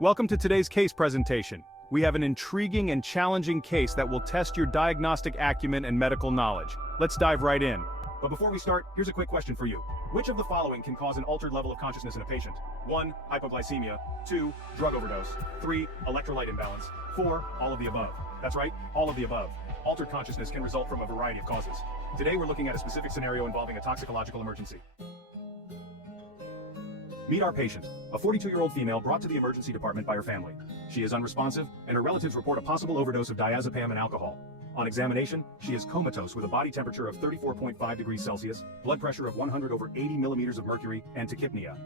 Welcome to today's case presentation. We have an intriguing and challenging case that will test your diagnostic acumen and medical knowledge. Let's dive right in. But before we start, here's a quick question for you. Which of the following can cause an altered level of consciousness in a patient? 1. Hypoglycemia. 2. Drug overdose. 3. Electrolyte imbalance. 4. All of the above. That's right, all of the above. Altered consciousness can result from a variety of causes. Today we're looking at a specific scenario involving a toxicological emergency. Meet our patient, a 42-year-old female brought to the emergency department by her family. She is unresponsive, and her relatives report a possible overdose of diazepam and alcohol. On examination, she is comatose with a body temperature of 34.5 degrees Celsius, blood pressure of 100/80 millimeters of mercury, and tachypnea.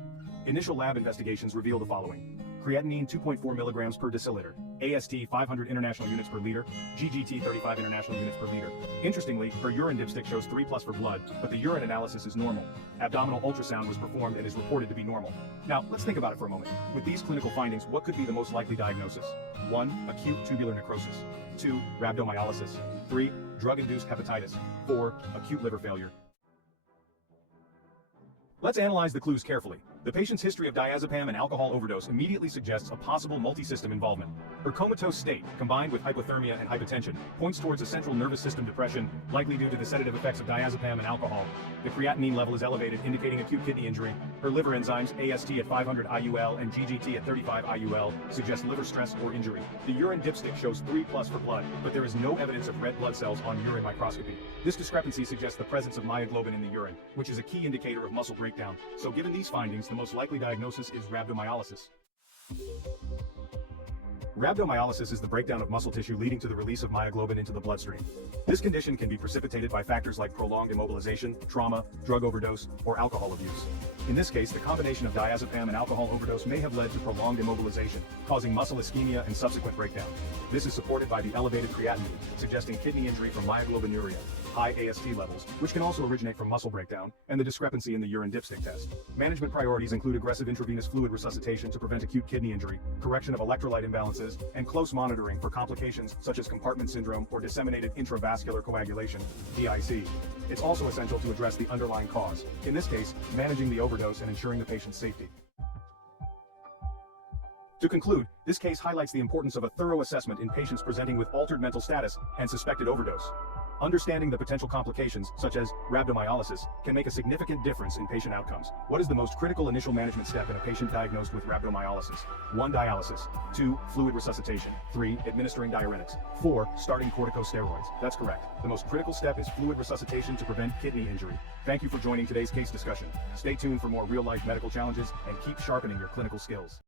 Initial lab investigations reveal the following: creatinine 2.4 milligrams per deciliter, AST 500 international units per liter, GGT 35 international units per liter. Interestingly, her urine dipstick shows 3+ for blood, but the urine analysis is normal. Abdominal ultrasound was performed and is reported to be normal. Now, let's think about it for a moment. With these clinical findings, what could be the most likely diagnosis? 1. Acute tubular necrosis. 2. Rhabdomyolysis. 3. Drug-induced hepatitis. 4. Acute liver failure. Let's analyze the clues carefully. The patient's history of diazepam and alcohol overdose immediately suggests a possible multi-system involvement. Her comatose state, combined with hypothermia and hypotension, points towards a central nervous system depression, likely due to the sedative effects of diazepam and alcohol. The creatinine level is elevated, indicating acute kidney injury. Her liver enzymes, AST at 500 IUL and GGT at 35 IUL, suggest liver stress or injury. The urine dipstick shows 3+ for blood, but there is no evidence of red blood cells on urine microscopy. This discrepancy suggests the presence of myoglobin in the urine, which is a key indicator of muscle breakdown. So given these findings, the most likely diagnosis is rhabdomyolysis. Rhabdomyolysis is the breakdown of muscle tissue leading to the release of myoglobin into the bloodstream. This condition can be precipitated by factors like prolonged immobilization, trauma, drug overdose, or alcohol abuse. In this case, the combination of diazepam and alcohol overdose may have led to prolonged immobilization, causing muscle ischemia and subsequent breakdown. This is supported by the elevated creatinine, suggesting kidney injury from myoglobinuria, high AST levels, which can also originate from muscle breakdown, and the discrepancy in the urine dipstick test. Management priorities include aggressive intravenous fluid resuscitation to prevent acute kidney injury, correction of electrolyte imbalances, and close monitoring for complications such as compartment syndrome or disseminated intravascular coagulation, DIC. It's also essential to address the underlying cause, in this case, managing the overdose and ensuring the patient's safety. To conclude, this case highlights the importance of a thorough assessment in patients presenting with altered mental status and suspected overdose. Understanding the potential complications, such as rhabdomyolysis, can make a significant difference in patient outcomes. What is the most critical initial management step in a patient diagnosed with rhabdomyolysis? 1. Dialysis. 2. Fluid resuscitation. 3. Administering diuretics. 4. Starting corticosteroids. That's correct. The most critical step is fluid resuscitation to prevent kidney injury. Thank you for joining today's case discussion. Stay tuned for more real-life medical challenges and keep sharpening your clinical skills.